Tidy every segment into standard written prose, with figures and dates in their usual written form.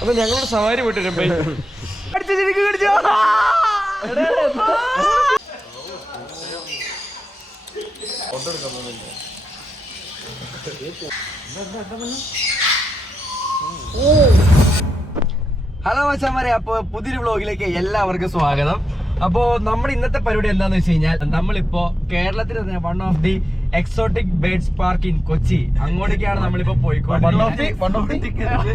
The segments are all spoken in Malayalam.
അപ്പൊ ഞങ്ങളുടെ സവാരി പോയിട്ടുണ്ട്. ഹലോ മച്ചാന്മാരെ, അപ്പൊ പുതിയൊരു വ്ളോഗിലേക്ക് എല്ലാവർക്കും സ്വാഗതം. അപ്പോ നമ്മുടെ ഇന്നത്തെ പരിപാടി എന്താന്ന് വെച്ച് കഴിഞ്ഞാൽ, നമ്മളിപ്പോ കേരളത്തിലെ one of the exotic birds park in Kochi, അങ്ങോട്ടേക്കാണ് നമ്മളിപ്പോ പോയിക്കൊണ്ടിരിക്കുന്നത്.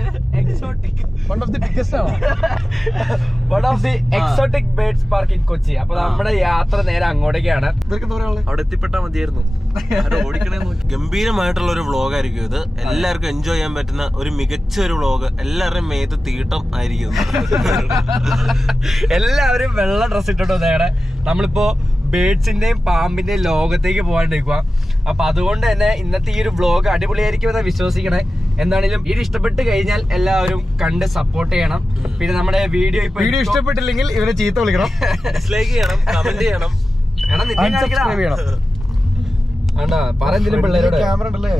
Exotic birds park in Kochi. അപ്പൊ നമ്മുടെ യാത്ര നേരെ അങ്ങോട്ടേക്കാണ്. അവിടെ എത്തിപ്പെട്ടാ മതിയായിരുന്നു. ഗംഭീരമായിട്ടുള്ള ഒരു വ്ളോഗ് ആയിരിക്കും ഇത്. എല്ലാവർക്കും എൻജോയ് ചെയ്യാൻ പറ്റുന്ന ഒരു മികച്ച ഒരു വ്ളോഗ്. എല്ലാവരുടെയും മേത്ത് തീട്ടം ആയിരിക്കും. എല്ലാവരും വെള്ള ഡ്രസ് ഇട്ടിട്ടോ നേരെ നമ്മളിപ്പോ ബേഡ്സിന്റെയും പാമ്പിന്റെയും ലോകത്തേക്ക് പോകാണ്ടിരിക്കുക. അപ്പൊ അതുകൊണ്ട് തന്നെ ഇന്നത്തെ ഈ ഒരു വ്ളോഗ് അടിപൊളിയായിരിക്കുമെന്ന് വിശ്വസിക്കണേ. എന്താണെങ്കിലും ഇത് ഇഷ്ടപ്പെട്ട് കഴിഞ്ഞാൽ എല്ലാവരും കണ്ട് സപ്പോർട്ട് ചെയ്യണം. പിന്നെ നമ്മുടെ വീഡിയോ ഇഷ്ടപ്പെട്ടില്ലെങ്കിൽ ഇവരെ ചീത്ത വിളിക്കണം, ഡിസ്ലൈക്ക് ചെയ്യണം, കമന്റ് ചെയ്യണം, പറയെങ്കിലും പിള്ളേരോട്. ക്യാമറ ഉണ്ടല്ലേ,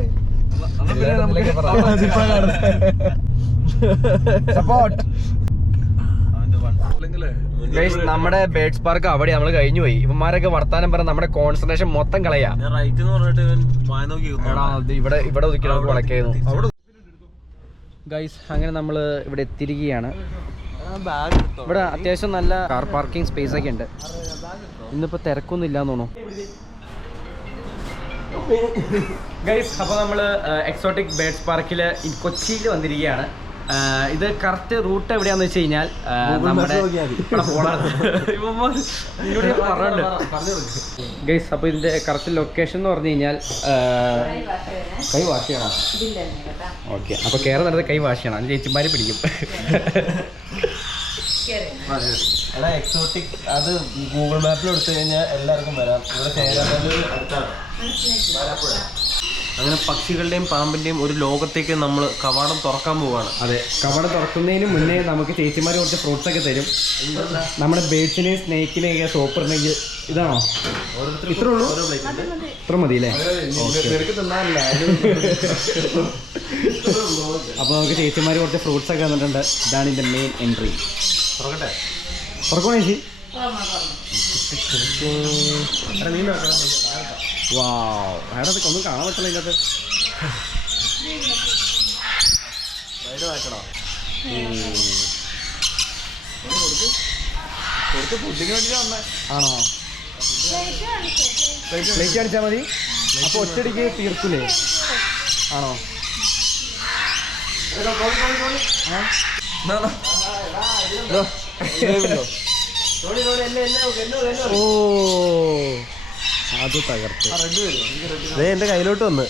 നമ്മുടെ ബേഡ്സ് പാർക്ക് അവിടെ നമ്മൾ കഴിഞ്ഞു പോയി. ഇവന്മാരൊക്കെ വർത്താനം പറഞ്ഞ നമ്മുടെ കോൺസെൻട്രേഷൻ മൊത്തം കളയാ. ഇവിടെ ഒതുക്കി നമുക്ക് വളക്കായിരുന്നു ഗൈസ്. അങ്ങനെ നമ്മള് ഇവിടെ എത്തിയിരിക്കുകയാണ്. ഇവിടെ അത്യാവശ്യം നല്ല കാർ പാർക്കിംഗ് സ്പേസ് ഒക്കെ ഉണ്ട്. ഇന്നിപ്പോ തിരക്കൊന്നും ഇല്ലാന്ന് തോന്നുന്നു ഗൈസ്. അപ്പൊ നമ്മള് എക്സോട്ടിക് ബേർഡ്സ് പാർക്കില് കൊച്ചിയിൽ വന്നിരിക്കുകയാണ്. ഇത് കറക്റ്റ് റൂട്ട് എവിടെയാന്ന് വെച്ച് കഴിഞ്ഞാൽ നമ്മുടെ ഗൈസ്. അപ്പൊ ഇതിന്റെ കറക്റ്റ് ലൊക്കേഷൻ എന്ന് പറഞ്ഞു കഴിഞ്ഞാൽ കൈ വാഷ് ചെയ്യണം. ഓക്കെ, അപ്പൊ കേരളം നടന്നത് കൈ വാഷ് ചെയ്യണം. ചേച്ചിമാരെ പിടിക്കും. എക്സോട്ടിക് അത് ഗൂഗിൾ മാപ്പിൽ എടുത്തു കഴിഞ്ഞാൽ എല്ലാവർക്കും വരാം. ഇവിടെ ചേരാനല്ലൂർ അടുത്താണ്. അങ്ങനെ പക്ഷികളുടെയും പാമ്പിന്റെയും ഒരു ലോകത്തേക്ക് നമ്മൾ കവാടം തുറക്കാൻ പോവാണ്. അതെ, കവാടം തുറക്കുന്നതിന് മുന്നേ നമുക്ക് ചേച്ചിമാർ കുറച്ച് ഫ്രൂട്ട്സ് ഒക്കെ തരും. നമ്മുടെ ബേഡ്സിനെയും സ്നേക്കിനെയും ഒക്കെ സോപ്പ് ഇടണമെങ്കിൽ ഇതാണോ? ഇത്രേ ഉള്ളൂ, ഇത്ര മതി അല്ലേ? അപ്പൊ നമുക്ക് ചേച്ചിമാർ കുറച്ച് ഫ്രൂട്ട്സ് ഒക്കെ തന്നിട്ടുണ്ട്. ഇതാണ് ഇതിന്റെ മെയിൻ എൻട്രി. തുറക്കണോ ചേച്ചി? വാവ്, അതൊക്കെ ഒന്നും കാണാൻ പറ്റില്ല ഇതിനകത്ത്. ആണോ? പ്ലേറ്റ് കാണിച്ചാൽ മതി. അപ്പൊ ഒറ്റടിക്ക് തീർക്കൂലേ? ആണോ? ഓ, അത് തകർത്ത്. എന്റെ കയ്യിലോട്ട് വന്ന്.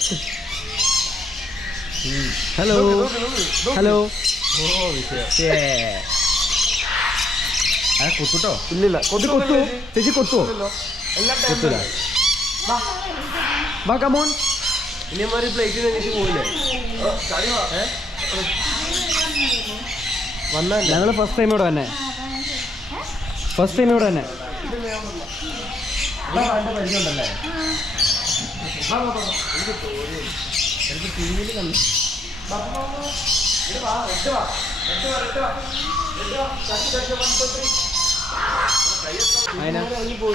Hello hello. കൊത്തുട്ടോ? ഇല്ലില്ല. കൊത്തുവോ ചേച്ചി? കൊത്തുവോ? കൊത്തൂല. വാ കമോൺ. ഇനിമാര് പ്ലേറ്റ് കഴിഞ്ഞിട്ട് പോയില്ലേ? ഞങ്ങള് ഫസ്റ്റ് ടൈം ഇവിടെ തന്നെ. പരിചയമുണ്ടല്ലേ?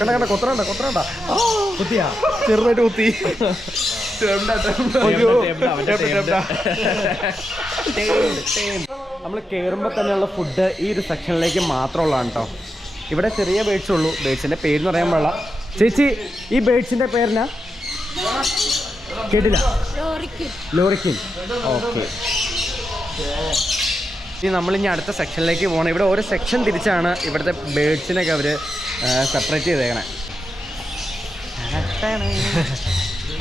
കണ്ട കൊത്തറണ്ട കുത്തിയാ? ചെറുതായിട്ട് കുത്തി. നമ്മൾ കയറുമ്പോൾ തന്നെയുള്ള ഫുഡ് ഈ ഒരു സെക്ഷനിലേക്ക് മാത്രമുള്ളതാണ് കേട്ടോ. ഇവിടെ ചെറിയ ബേഡ്സ് ഉള്ളൂ. ബേഡ്സിന്റെ പേരെന്ന് പറയാൻ പാടില്ല. ചേച്ചി, ഈ ബേഡ്സിന്റെ പേരിനാ കേട്ടില്ല? ലോറിക്കിൻ. ഓക്കെ, ഇനി നമ്മളിനി അടുത്ത സെക്ഷനിലേക്ക് പോകണം. ഇവിടെ ഓരോ സെക്ഷൻ തിരിച്ചാണ് ഇവിടുത്തെ ബേഡ്സിനൊക്കെ അവർ സെപ്പറേറ്റ് ചെയ്തേക്കണേ.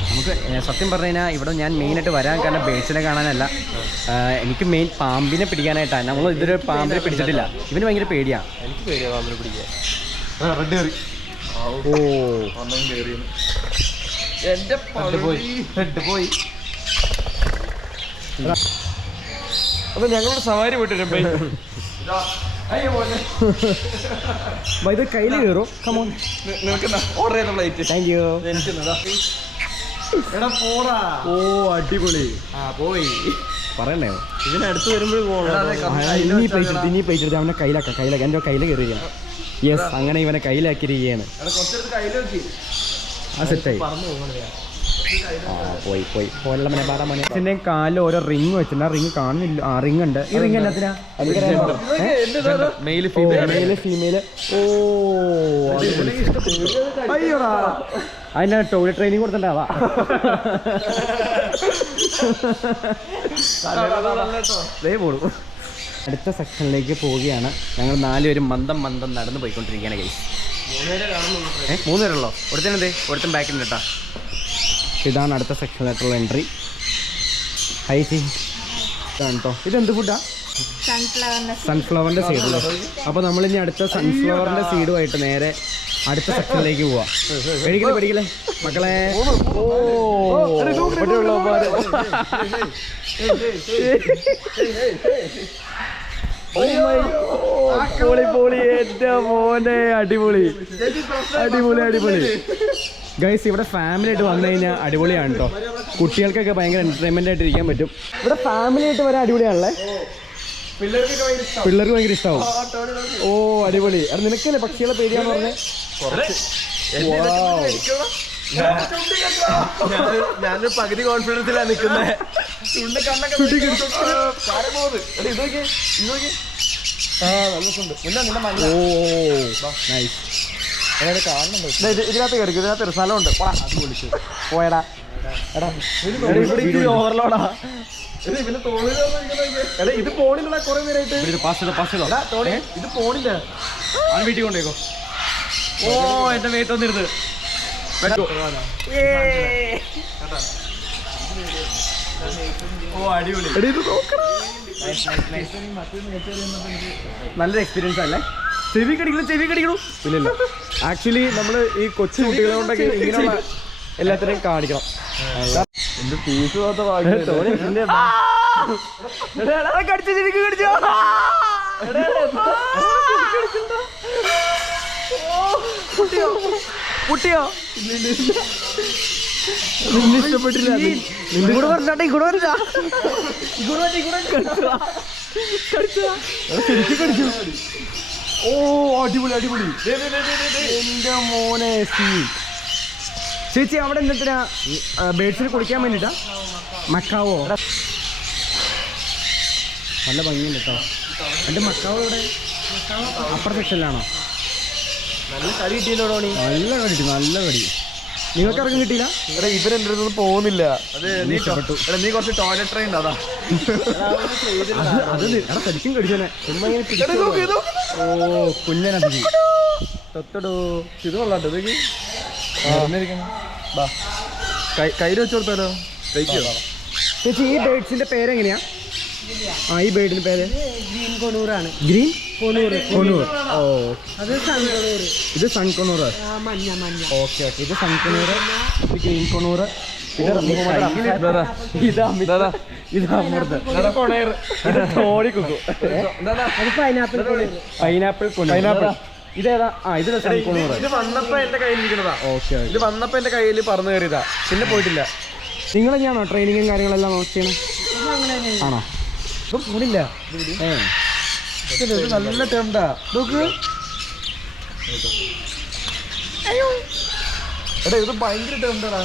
നമുക്ക് സത്യം പറഞ്ഞു കഴിഞ്ഞാൽ ഇവിടെ ഞാൻ മെയിനായിട്ട് വരാൻ കാരണം ബേഡ്സിനെ കാണാനല്ല, എനിക്ക് മെയിൻ പാമ്പിനെ പിടിക്കാനായിട്ടാണ്. നമ്മൾ ഇതൊരു പാമ്പിനെ പിടിച്ചിട്ടില്ല. ഇവന് ഭയങ്കര പേടിയാണ്. എനിക്ക് പേടിയാണ് പാമ്പിനെ പിടിക്കാൻ. ഓ, എന്റെ പോയി. അപ്പൊ ഞങ്ങളോട് സവാരി പോയിട്ടുണ്ട്. ഇത് കയ്യിൽ കയറും. കമോൺ. ഓർഡർ ചെയ്ത ഫ്ലൈറ്റ്. Thank you. ഓ അടിപൊളി. പോയി പറയണേ ഇതിനടുത്ത് വരുമ്പോഴേ ഇനി പ്ലേറ്റ് എടുത്ത് അവനെ കയ്യിലാക്കാം. എൻ്റെ കയ്യിൽ കയറിയാണ്. യെസ്, അങ്ങനെ ഇവനെ കയ്യിലാക്കിയിരിക്കുകയാണ്. ആ സെറ്റായി. പോയി പോലുള്ള മനെ കാലിൽ ഓരോ റിങ് വെച്ചിട്ടുണ്ട്. ആ റിങ് കാണുന്നില്ല. ആ റിങ് ഉണ്ട്. ഈ റിങ് എന്നാ മെയില് ഫീമെയില്. ഓ അയ്യോടാ, അതിൻ്റെ ടോയ്ലറ്റ് ട്രെയിനിങ് കൊടുത്തിട്ടുണ്ടാവാ. പോടും. അടുത്ത സെക്ഷനിലേക്ക് പോവുകയാണ്. ഞങ്ങൾ 4 പേരും മന്ദം നടന്ന് പോയിക്കൊണ്ടിരിക്കുകയാണ്. ഗൈസ് 3 പേരുള്ളോ? ഒരുത്തൻ ബാക്കിൽ കേട്ടാ. ഇതാണ് അടുത്ത സെക്ഷനിലായിട്ടുള്ള എൻട്രി. ഹൈ സി ഇതാണ് കേട്ടോ. ഇതെന്ത് ഫുഡാ? സൺഫ്ലവറിൻ്റെ സീഡല്ലേ? അപ്പോൾ നമ്മളിനി അടുത്ത സൺഫ്ലവറിൻ്റെ സീഡുമായിട്ട് നേരെ അടുത്ത സെക്ഷനിലേക്ക് പോവാം. പഠിക്കലേ മക്കളെ. പൊളി എന്റെ മോനെ. അടിപൊളി. ഗൈസ്, ഇവിടെ ഫാമിലി ആയിട്ട് വന്നു കഴിഞ്ഞാൽ അടിപൊളിയാണ് കേട്ടോ. കുട്ടികൾക്കൊക്കെ ഭയങ്കര എന്റർടൈൻമെന്റ് ആയിട്ട് ഇരിക്കാൻ പറ്റും. ഇവിടെ ഫാമിലി ആയിട്ട് വരാൻ അടിപൊളിയാണല്ലേ. പിള്ളേർക്ക് ഭയങ്കര ഇഷ്ടമാവും. ഓ അടിപൊളി. അത് നിനക്കല്ലേ പക്ഷികളെ പേടിയാന്ന് പറഞ്ഞേ? ഞാനൊരു പകുതി കോൺഫിഡൻസിലാണ് നിൽക്കുന്നത്. ഇതിനകത്ത് കയറി. ഇതിനകത്ത് സ്ഥലമുണ്ട്. പോയടാ. ഓവർലോഡാ. ഇത് പോണില്ല. കുറെ നേരമായിട്ട് ഇത് പോണില്ല. ആ വീട്ടിൽ കൊണ്ടേക്കോ. ഓ എന്റെ മേത്ത് വന്നിരുന്നത്. നല്ലൊരു എക്സ്പീരിയൻസ് അല്ലേ? ചെവി കടിക്കണു. ഇല്ല, ആക്ച്വലി നമ്മള് ഈ കൊച്ചു കുട്ടികളെ കൊണ്ടൊക്കെ ഇങ്ങനെയുള്ള എല്ലാത്തിനെയും കാണിക്കണം. എന്റെ പീസ് കുട്ടിയോ നിന്നെ ഇഷ്ടപ്പെട്ടില്ല. ശരിക്കും കടിച്ചു. ഓ അടിപൊളി. എന്റെ മോനെ. ചേച്ചി അവിടെ എന്തിനാ? ബേഡ്സിന് കുളിക്കാൻ വേണ്ടിട്ടാ? മക്കാവോ? നല്ല ഭംഗിയുണ്ട് കേട്ടോ. എന്റെ മക്കാവോ ഇവിടെ അപ്പർ സെക്ഷനിലാണോ? നല്ല കടി കിട്ടിയല്ലോ. നല്ല കടി. നിങ്ങൾക്ക് ഇറക്കം കിട്ടിയില്ല? ഇവരെന്റെ അടുത്ത് പോകുന്നില്ല. നീ കുറച്ച് ടോയ്ലറ്റ് ട്രെയിൻ അതാ. അത് ശരിക്കും കടിച്ചോനെ. ഓ കുഞ്ഞനതി തൊട്ടടോ. ഇത് കൊള്ളാട്ടോ. കയ്യിൽ വെച്ച് കൊടുത്താലോ? ചേച്ചി ഈ ബേഡ്സിന്റെ പേരെങ്ങനെയാ? ഈ ബേഡിന്റെ പേര് ഗ്രീൻ കൊണൂറാണ്. ഓ ഇത് സൺകൊണൂർ. ഓക്കെ. ഇത് സൺകൊണൂർ, ഇത് ഗ്രീൻ കൊണൂർ, ഇത് അമൃത്, ഇത് പൈനാപ്പിൾ കൊണൂർ. ഇതേതാ? ഇത് സൺകൊണൂർ. ഇത് വന്നപ്പോ എന്റെ കയ്യിലിരിക്കുന്നതാ. ഓക്കെ. ഇത് വന്നപ്പോ എന്റെ കയ്യിൽ പറന്നു കയറിയതാ. പിന്നെ പോയിട്ടില്ല. നിങ്ങൾ തന്നെയാണോ ട്രെയിനിങ്ങും കാര്യങ്ങളെല്ലാം നോക്കിയാണ്? ആണോ? കൂടില്ല. ഇത് നല്ല ടേംഡാ. നോക്ക്. എടാ ഇത് ഭയങ്കര ടേംഡാടാ.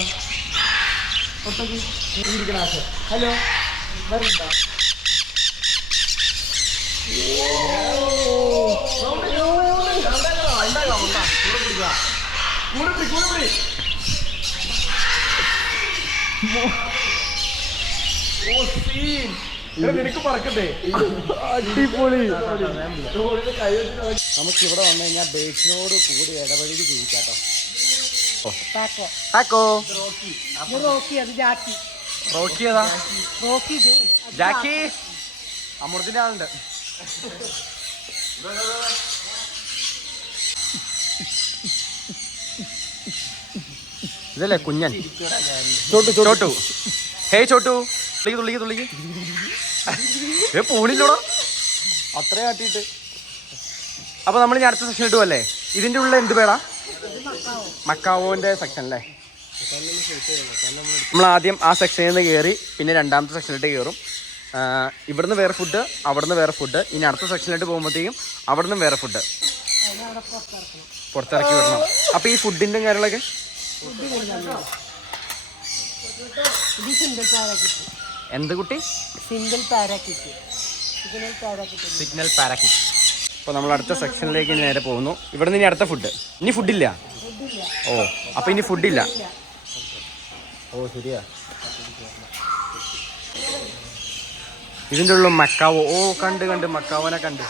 ഹലോ നിനക്ക് പറക്കട്ടെ. അടിപൊളി. നമുക്ക് ഇവിടെ വന്നു കഴിഞ്ഞാൽ ബേഡ്സിനോട് കൂടി ഇടപഴകി ജീവിക്കാട്ടോ. ജാക്കി അമൃതിന്റെ ആളുണ്ട്. ഇതല്ലേ കുഞ്ഞൻ? ചോട്ടു. ഹേ ചോട്ടു. തുള്ളിക്ക് പോണില്ലോടാ. അത്രേ കാട്ടിട്ട് അപ്പോൾ നമ്മൾ ഇനി അടുത്ത സെക്ഷൻ ഇട്ടുമല്ലേ? ഇതിൻ്റെ ഉള്ളിൽ എന്ത് പേടാ? മക്കാവോൻ്റെ സെക്ഷൻ അല്ലേ? നമ്മൾ ആദ്യം ആ സെക്ഷനിൽ നിന്ന് കയറി പിന്നെ രണ്ടാമത്തെ സെക്ഷനിലോട്ട് കയറും. ഇവിടുന്ന് വേറെ ഫുഡ്, അവിടുന്ന് വേറെ ഫുഡ്. ഇനി അടുത്ത സെക്ഷനിലോട്ട് പോകുമ്പോഴത്തേക്കും അവിടുന്ന് വേറെ ഫുഡ് പുറത്തിറക്കി വിടണം. അപ്പോൾ ഈ ഫുഡിൻ്റെ കാര്യങ്ങളൊക്കെ എന്ത് കുട്ടി? സിഗ്നൽ പാരാക്കിറ്റ്. അപ്പോൾ നമ്മൾ അടുത്ത സെക്ഷനിലേക്ക് നേരെ പോകുന്നു. ഇവിടെ നിന്ന് ഇനി അടുത്ത ഫുഡ്. ഇനി ഫുഡില്ല. ഓ, അപ്പോൾ ഇനി ഫുഡില്ല. ഓ ശരിയാ. ഇതിൻ്റെ ഉള്ള മക്കാവോ. ഓ കണ്ട് മക്കാവോനെ കണ്ട്.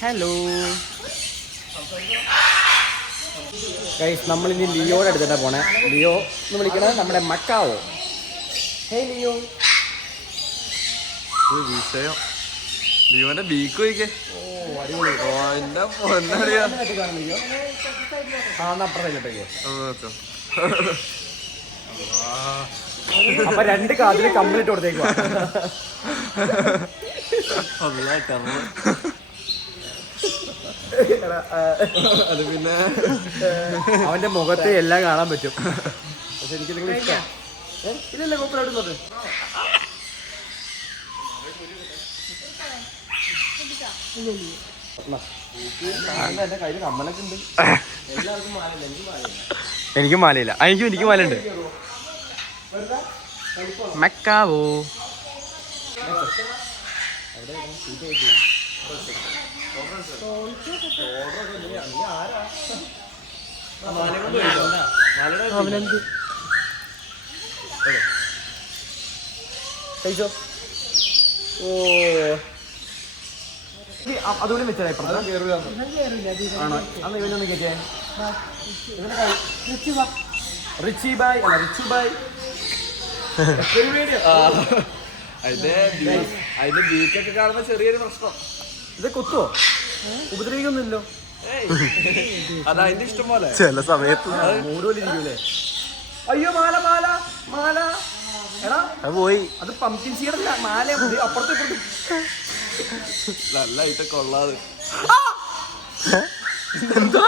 ഹലോ ഗൈസ്, നമ്മളിനി ലിയോയുടെ അടുത്തിട്ടാണ് പോണേ. ലിയോ എന്ന് വിളിക്കണത് നമ്മുടെ മക്കാവോ. Hey Leo. വിഷയം ലിയോന്റെ ബീക്ക് വയ്ക്കേ. ഓ അടിപൊളി. ലിയോ അപ്പുറത്തേക്കോ. അപ്പൊ 2 കാതില് കംപ്ലീറ്റ് കൊടുത്തേക്കുവാ. അത് പിന്നെ അവന്റെ മുഖത്തെ എല്ലാം കാണാൻ പറ്റും. പക്ഷെ എനിക്ക് നിങ്ങൾ ഇഷ്ടം ഇല്ലല്ലേ കോപ്പറോട്ട് എന്റെ കയ്യിൽ കമ്മലൊക്കെ ഉണ്ട്. എനിക്കും മാലയില്ല. എനിക്ക് മാലയുണ്ട്. മക്കാവോ. അവനെന്ത് കഴിച്ചോ? ഓ അതുകൊണ്ട് വെച്ചാൽ ആണോ? അന്ന് ഇവനൊന്ന് കേട്ടേ. റിച്ചി ബായ് അല്ല റിച്ചു ബായ്. അതിന്റെ ബീക്കൊക്കെ കാണുമ്പോ ചെറിയൊരു പ്രശ്നം. ഇത് കൊത്തുവോ? ഉപദ്രവിക്കൊന്നുമില്ലോ. അതതിന്റെ ഇഷ്ടം പോലെ ചില സമയത്ത് മൂടുപോലിരിക്കൂലേ. അയ്യോ മാല മാല മാല. എടാ അത് പോയി. അത് പംകിൻ സീഡല്ല, മാല അപ്പുറത്ത് ഇപ്പുറത്ത്. നല്ല ഐറ്റം കൊള്ളാതെ. എന്താ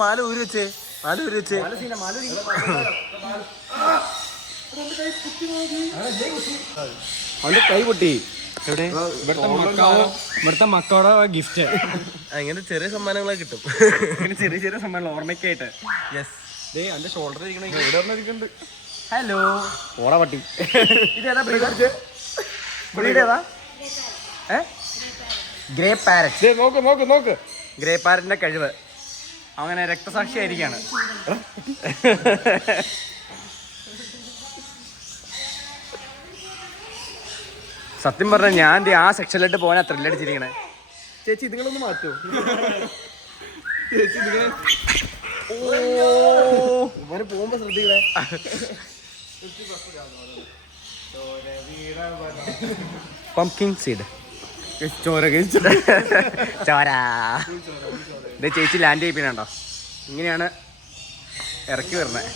മാല ഊരി വെച്ചേ. അവന്റെ കൈ പൊട്ടി. ഇവിടുത്തെ മക്കാവോടെ ഗിഫ്റ്റ്. അങ്ങനെ ചെറിയ സമ്മാനങ്ങളൊക്കെ കിട്ടും. ഇങ്ങനെ ചെറിയ ചെറിയ സമ്മാനങ്ങൾ ഓർമ്മയ്ക്കായിട്ട്. യെസ്. അവന്റെ ഷോൾഡർ ഇരിക്കുന്നുണ്ട്. ഹലോ ഓട പട്ടി. ഇതേതാ ബ്രീഡ് ഏതാ? Grey parrot. നോക്ക് ഗ്രേ പാരറ്റിന്റെ കഴിവ്. അങ്ങനെ രക്തസാക്ഷിയായിരിക്കാണ്. സത്യം പറഞ്ഞ ഞാൻ ആ സെക്ഷനിലോട്ട് പോകാൻ ത്രില്ലടിച്ചിരിക്കണേ. ചേച്ചി നിങ്ങളൊന്ന് മാറ്റോ? ഇവന് പോകുമ്പോ ശ്രദ്ധിക്കണേ. Pumpkin seed. ചോര ഇത് ചേച്ചി ലാൻഡ് ചെയ്യിപ്പിനുണ്ടോ? ഇങ്ങനെയാണ് ഇറക്കി വരുന്നത്.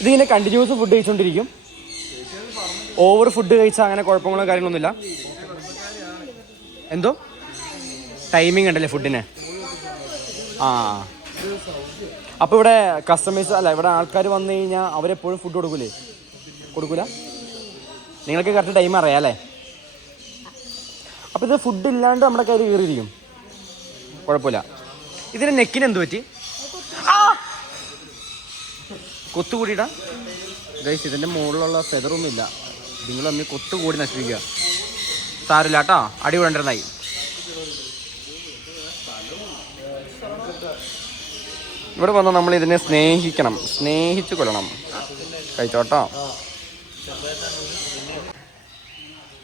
ഇതിങ്ങനെ കണ്ടിന്യൂസ് ഫുഡ് കഴിച്ചുകൊണ്ടിരിക്കും. ഓവർ ഫുഡ് കഴിച്ചാൽ അങ്ങനെ കുഴപ്പങ്ങളോ കാര്യങ്ങളൊന്നുമില്ല. എന്തോ ടൈമിംഗ് ഉണ്ടല്ലേ ഫുഡിന്. ആ അപ്പോൾ ഇവിടെ കസ്റ്റമേഴ്സ് അല്ല, ഇവിടെ ആൾക്കാർ വന്നു കഴിഞ്ഞാൽ അവരെപ്പോഴും ഫുഡ് കൊടുക്കൂല. നിങ്ങൾക്ക് കറക്റ്റ് ടൈം അറിയാം അല്ലേ? അപ്പോൾ ഇത് ഫുഡ് ഇല്ലാണ്ട് നമ്മുടെ കയ്യിൽ കയറിയിരിക്കും. കുഴപ്പമില്ല. ഇതിന് നെക്കിന് എന്ത് പറ്റി? കൊത്തുകൂടിയിടാ ഗൈസ്. ഇതിൻ്റെ മുകളിലുള്ള ഫെദറൊന്നും ഇല്ല. നിങ്ങൾ തമ്മിൽ കൊത്തുകൂടി നശിപ്പിക്കുക. സാരില്ല കേട്ടോ, അടി കൊണ്ടിരുന്നായി. ഇവിടെ വന്നാൽ നമ്മൾ ഇതിനെ സ്നേഹിച്ചു കൊല്ലണം. കഴിച്ചോട്ടോ.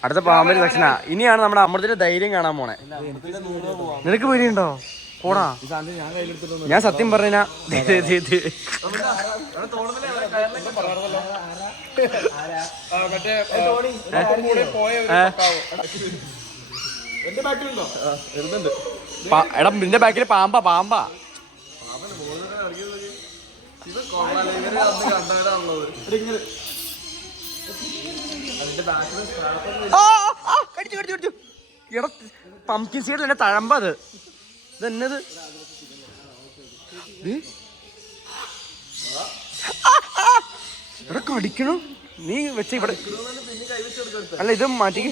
അടുത്ത പാമ്പിന്റെ സെക്ഷനാ. ഇനിയാണ് നമ്മുടെ അമൃതത്തിന്റെ ധൈര്യം കാണാൻ പോണേ. നിനക്ക് പേടിയുണ്ടോ? പോടാ. ഞാൻ സത്യം പറഞ്ഞാ എടാ നിന്റെ ബാക്കിൽ പാമ്പാ. പംകിൻ സീഡിൽ എന്നെ തഴമ്പത്. ഇതെന്നത് ഇവിടെ കടിക്കണു. നീ വെച്ച ഇവിടെ അല്ല ഇത് മാറ്റി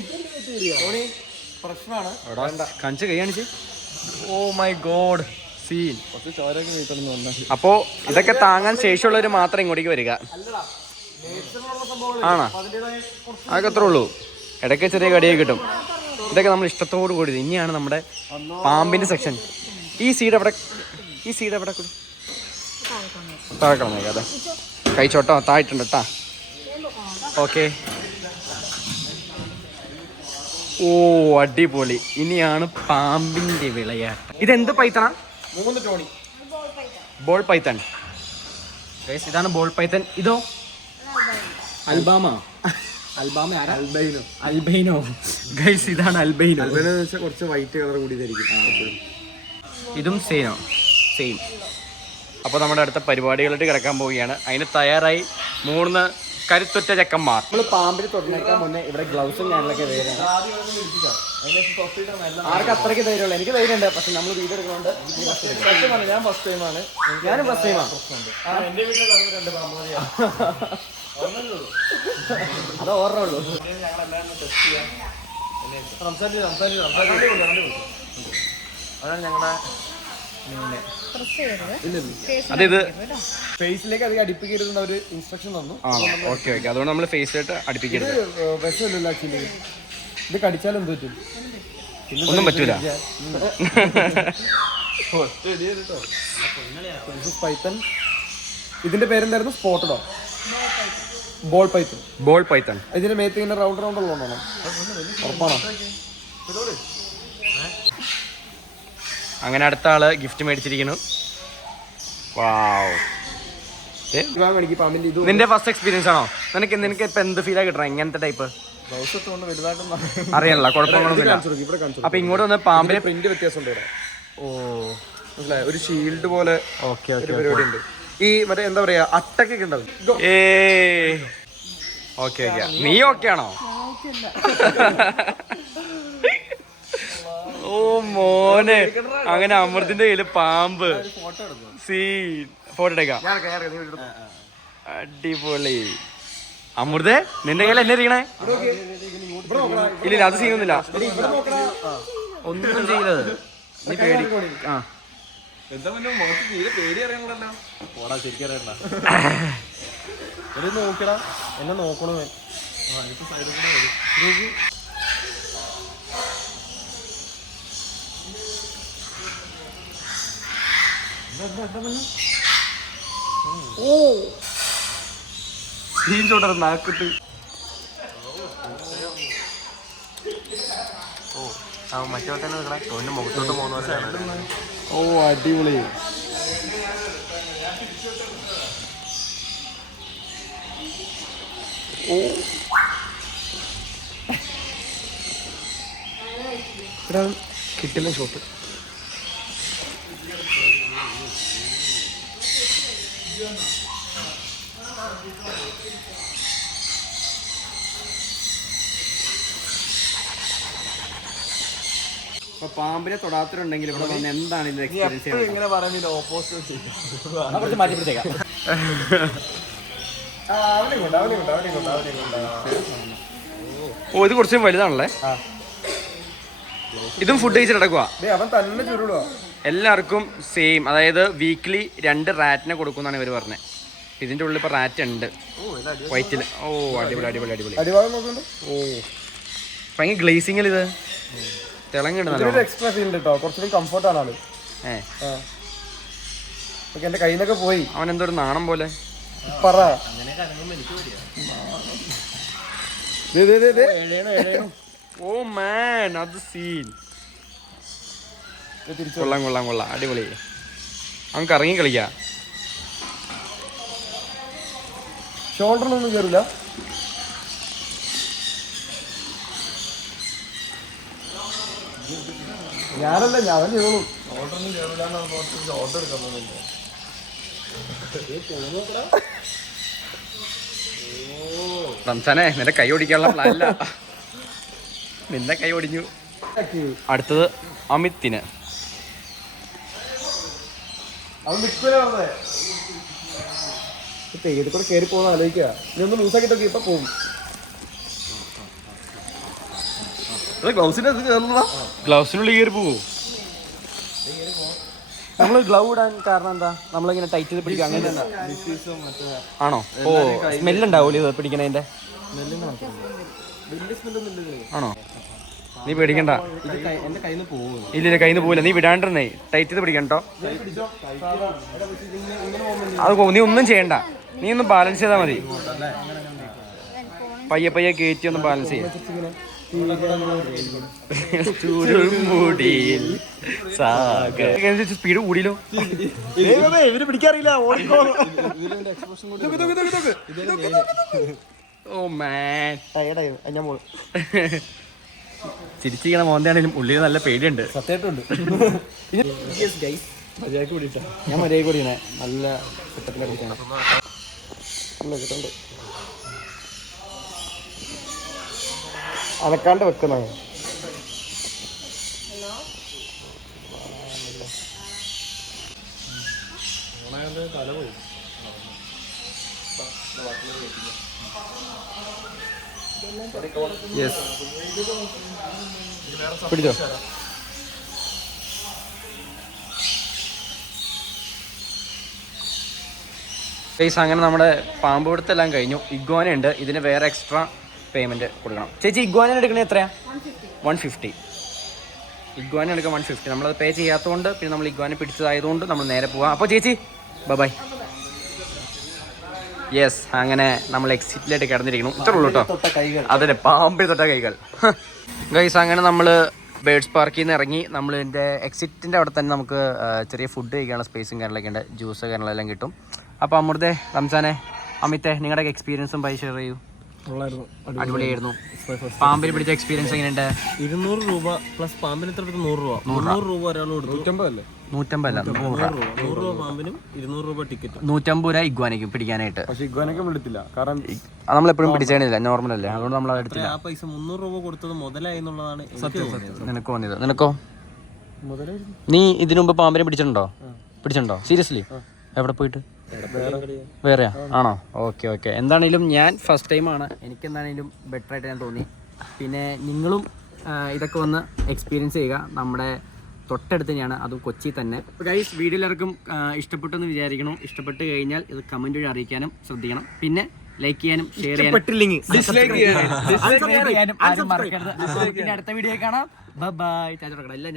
പ്രശ്നമാണ്. കാണിച്ച് കൈ കാണിച്ച്. Oh my god scene. അപ്പോ ഇതൊക്കെ താങ്ങാൻ ശേഷിയുള്ളവര് മാത്രം ഇങ്ങോട്ടേക്ക് വരിക. ആണോ? അതൊക്കെ അത്രേ ഉള്ളൂ. ഇടയ്ക്ക് ചെറിയ കടിയൊക്കെ കിട്ടും. ഇതൊക്കെ നമ്മൾ ഇഷ്ടത്തോട് കൂടി. ഇനിയാണ് നമ്മുടെ പാമ്പിന്റെ സെക്ഷൻ. ഈ സീഡ് എവിടെ താഴെ കളഞ്ഞേക്കാതെ. കഴിച്ചോട്ടോ, താഴ്ത്തുണ്ട് കേട്ടാ. ഓക്കെ. ഓ അടിപൊളി. ഇനിയാണ് പാമ്പിന്റെ വിളയാട്ട്. ഇതെന്ത് പൈത്തണ? 3 ടോണി ബോൾ പൈത്തൺ. ഇതാണ് ബോൾ പൈത്തൺ. ഇതോ അൽബൈനോ. ഗൈസ് ഇതാണ് അൽബൈനോ. കുറച്ച് വൈറ്റ് കളർ കൂടിയതായിരിക്കും. ഇതും സെയിം. അപ്പോൾ നമ്മുടെ അടുത്ത പരിപാടികളിട്ട് കിടക്കാൻ പോവുകയാണ്. അതിന് തയ്യാറായി 3 കരുത്തുറ്റ ചെക്കന്മാർ. നമ്മൾ പാമ്പിന് തൊട്ടിനേക്കാൻ മുന്നേ ഇവിടെ ഗ്ലൗസും ഞാനൊക്കെ വേദന. ആർക്കും അത്രയ്ക്ക് ധൈര്യമുള്ളൂ. എനിക്ക് ധൈര്യമുണ്ട്. പക്ഷെ നമ്മൾ വീഡിയോ എടുക്കുന്നുണ്ട്. ഞാൻ ഫസ്റ്റ് ടൈമാണ്. ഞാനും ഫസ്റ്റ് ടൈമാണ്. എന്റെ വീട്ടിൽ 2 പാമ്പ് അത് ഓർമ്മയുള്ളൂ. അതാണ് ഞങ്ങളുടെ അതായത് ഫേസിലേക്ക് അധികം അടുപ്പിക്കരുത് ഒരു ഇൻസ്ട്രക്ഷൻ തന്നു. ഓക്കെ. അതുകൊണ്ട് നമ്മൾ ഫേസിലായിട്ട് അടുപ്പിക്കരുത്. വിഷമില്ലല്ലോ ആക്ച്വലി. ഇത് കടിച്ചാലും എന്ത് പറ്റും? ഒന്നും പറ്റൂല. പൈത്തൺ. ഇതിന്റെ പേരെന്തായിരുന്നു? സ്പോട്ടഡോ? Ball python. ഇതിന്റെ മേത്ത് ഇങ്ങനെ റൗണ്ട് ഉള്ളതാണോ? ഉറപ്പാണോ? അങ്ങനെ അടുത്ത ആള് ഗിഫ്റ്റ് മേടിച്ചിരിക്കുന്നു. വാവ്. നിന്റെ ഫസ്റ്റ് എക്സ്പീരിയൻസ് ആണോ? നിനക്ക് ഇപ്പൊ എന്ത് ഫീലാ കിട്ടണം? എങ്ങനത്തെ ടൈപ്പ്? അറിയാനുള്ള കുഴപ്പങ്ങളൊന്നുമില്ല. അപ്പൊ ഇങ്ങോട്ട് വന്ന് പാമ്പിന്റെ പ്രിന്റ് വ്യത്യാസം. ഓ ഒരു ഷീൽഡ് പോലെ. ഓക്കെ പരിപാടി ഉണ്ട്. ഈ മറ്റേ എന്താ പറയാ അട്ടക്കൊക്കെ ഉണ്ടാവും. ഓക്കെ. നീ ഓക്കെ ആണോ? ഓ മോനെ. അങ്ങനെ അമൃതിന്റെ കയ്യില് പാമ്പ്. സീൻ. ഫോട്ടോ എടുക്കാം. അടിപൊളി. അമൃതേ നിന്റെ കയ്യിൽ എന്നെ ഇരിക്കണേ? ഇല്ല അത് സീനൊന്നുമില്ല. ഒന്നും ചെയ്യില്ലത്. നീ പേടി. ആ നോക്കടാ. എന്നെ നോക്കണോ? ഓ സീൻ ചോട്ടർ നാക്കത്ത്. ഓ മറ്റോട്ടന്നെ നിൽക്കണേ. മുഖത്തോട്ട് പോകുന്ന. ഓ അടിപൊളി. ഓ കിട്ടില്ല ഷോട്ട്. അപ്പൊ പാമ്പിനെ തൊടാത്തിട്ടുണ്ടെങ്കിൽ ഇവിടെ വന്ന് എന്താണ് ഇതിന്റെ എക്സ്പീരിയൻസ്? ഇങ്ങനെ പറയുന്നത് ഓപ്പോസിറ്റ് മാറ്റി പിടിച്ചേക്കാം. ഓ ഇത് കുറച്ചും വലുതാണല്ലേ. ഇതും ഫുഡ് കഴിച്ചിട്ട് നടക്കുക. എല്ലാവർക്കും സെയിം. അതായത് വീക്ക്ലി 2 റാറ്റിനെ കൊടുക്കുന്നാണ് ഇവർ പറഞ്ഞത്. ഇതിന്റെ ഉള്ളിൽ ഇപ്പൊ റാറ്റ് ഉണ്ട് വൈറ്റില്. ഓ അടിപൊളി. ഓ ഭയങ്കര ഗ്ലേസിംഗ്. ഇത് തിളങ്ങുന്നുണ്ട്. എക്സ്ട്രാ ഫീൽ കേട്ടോ. കുറച്ചുകൂടി കംഫർട്ട് ആണ് ആള്. എന്റെ കയ്യിൽ നിന്നൊക്കെ പോയി. അവൻ എന്തോ ഒരു നാണം പോലെ പറ. ഓ മാൻ, അത് സീൻ. കൊള്ളാം, അടിപൊളി. നമുക്ക് ഇറങ്ങി കളിക്കാം. ഷോൾഡറിലൊന്നും കയറില്ല. ഞാനല്ല, ഞാൻ ചെയ്തോളൂ. ഷോൾഡറൊന്നും കയറില്ല. ഓർഡർ എടുക്കാൻ പോകുന്നില്ല. റംസാനെ, നിന്റെ കൈ ഓടിക്കാനുള്ള പ്ലാനില്ല. നിന്റെ കൈ ഓടിഞ്ഞു. അടുത്തത് അമിത്തിന്. കൂടെ കയറി പോകുന്ന ആലോചിക്കുക. നീ ഒന്ന് ലൂസാക്കിട്ടൊക്കെ ഇപ്പൊ പോകും. ഗ്ലൗസിനുള്ളിൽ കയറി പോവോ? നമ്മൾ ഗ്ലൗ ഇടാൻ കാരണം എന്താ? നമ്മളിങ്ങനെ ടൈറ്റ് ചെയ്ത് പിടിക്കുക അങ്ങനെ തന്നെ ആണോ? ഓ, സ്മെല്ലുണ്ടാവൂലേ ഇത് പിടിക്കണതിന്റെ? ആണോ? നീ പേടിക്കണ്ട. ഇല്ല, കയ്യിൽ നിന്ന് പോവില്ല. നീ വിടാണ്ടിരുന്നേ, ടൈറ്റ് ചെയ്ത് പിടിക്കണ്ടോ? അത് നീ ഒന്നും ചെയ്യണ്ട. നീ ഒന്ന് ബാലൻസ് ചെയ്താൽ മതി. പയ്യെ കയറ്റി ഒന്ന് ബാലൻസ് ചെയ്യും. സ്പീഡ് കൂടിയല്ലോ. ഇവര് പിടിക്കാറില്ല. ഓ മാൻ, ടയർഡായി ഞാൻ പോകും. ചിരിച്ചിരിക്കണ മോന്താണെങ്കിലും ഉള്ളിൽ നല്ല പേടിയുണ്ട്. സത്യമായിട്ടുണ്ട്. മര്യാദക്ക് കൂടിയിട്ടാ ഞാൻ മര്യാദക്ക് കൂടിയണേ. നല്ല കുട്ടത്തിലെ കുടിക്കണം. അനക്കാണ്ട് വെക്കുന്ന പിടിച്ചോ. അങ്ങനെ നമ്മുടെ പാമ്പ് പിടുത്തെല്ലാം കഴിഞ്ഞു. ഇഗ്വാന ഉണ്ട്. ഇതിന് വേറെ എക്സ്ട്രാ പേയ്മെന്റ് കൊടുക്കണം. ചേച്ചി, ഇഗ്വാന എടുക്കണേ എത്രയാ? 150. ഇഗ്വാന എടുക്കാൻ 150. നമ്മളത് പേ ചെയ്യാത്തതുകൊണ്ട്, പിന്നെ നമ്മൾ ഇഗ്വാന പിടിച്ചതായതുകൊണ്ട് നമ്മൾ നേരെ പോവാം. അപ്പോൾ ചേച്ചി ബൈ. യെസ്, അങ്ങനെ നമ്മൾ എക്സിറ്റിലായിട്ട് കിടന്നിരിക്കണം. ഇത്രേ ഉള്ളൂ കേട്ടോ. അതിന് പാമ്പിൽ തൊട്ട കൈകൾ. ഗൈസ്, അങ്ങനെ നമ്മൾ ബേഡ്സ് പാർക്കിൽ നിന്ന് ഇറങ്ങി. നമ്മൾ ഇതിൻ്റെ എക്സിറ്റിൻ്റെ അവിടെ തന്നെ നമുക്ക് ചെറിയ ഫുഡ് കഴിക്കാനുള്ള സ്പേസും കാര്യങ്ങളൊക്കെ ഉണ്ട്. ജ്യൂസ് കാര്യങ്ങളെല്ലാം കിട്ടും. അപ്പോൾ അമൃതേ, റംസാനെ, അമിത്തെ, നിങ്ങളുടെ എക്സ്പീരിയൻസും പൈസ ഷെയർ ചെയ്യൂ. അടിപൊളിയായിരുന്നു. പാമ്പിന് പിടിച്ച എക്സ്പീരിയൻസ് എങ്ങനെയുണ്ട്? 200 രൂപ പ്ലസ് പാമ്പിന് എത്ര 100 രൂപ. 100 രൂപ ഒരാൾ കൊടുത്തു. 150 100 രൂപ പാമ്പിനും 200 രൂപ ടിക്കറ്റ്. 150 രൂപ ഇഗ്വാനയ്ക്കും പിടിക്കാനായിട്ട്. പക്ഷെ ഇഗ്വാനൊക്കെ എടുത്തില്ല. കാരണം നമ്മളെപ്പോഴും പിടിച്ചേണില്ല, നോർമൽ അല്ലേ, അതുകൊണ്ട് നമ്മൾ എടുത്തില്ല. ആ പൈസ 300 രൂപ കൊടുത്തത് മുതലായി എന്നുള്ളതാണ് നിനക്ക് തോന്നിയത്. നിനക്കോ? നീ ഇതിനു മുമ്പ് പാമ്പിനെ പിടിച്ചിട്ടുണ്ടോ? സീരിയസ്ലി? എവിടെ പോയിട്ട്? വേറെയാ? ആണോ? ഓക്കെ. എന്താണെങ്കിലും ഞാൻ ഫസ്റ്റ് ടൈമാണ്. എനിക്ക് എന്താണെങ്കിലും ബെറ്റർ ആയിട്ട് ഞാൻ തോന്നി. പിന്നെ നിങ്ങളും ഇതൊക്കെ വന്ന് എക്സ്പീരിയൻസ് ചെയ്യുക. നമ്മുടെ തൊട്ടടുത്ത് തന്നെയാണ്, അതും കൊച്ചി തന്നെ. അപ്പോൾ ഗൈസ്, വീഡിയോ എല്ലാവർക്കും ഇഷ്ടപ്പെട്ടെന്ന് വിചാരിക്കണം. ഇഷ്ടപ്പെട്ട് കഴിഞ്ഞാൽ ഇത് കമൻറ്റ് വഴി അറിയിക്കാനും ശ്രദ്ധിക്കണം. പിന്നെ ലൈക്ക് ചെയ്യാനും ഷെയർ ചെയ്യാനും ഡിസ്ലൈക്ക് ചെയ്യാനും ആരും മറക്കരുത്. പിന്നെ അടുത്ത വീഡിയോ കാണാം. ബൈ. എല്ലാം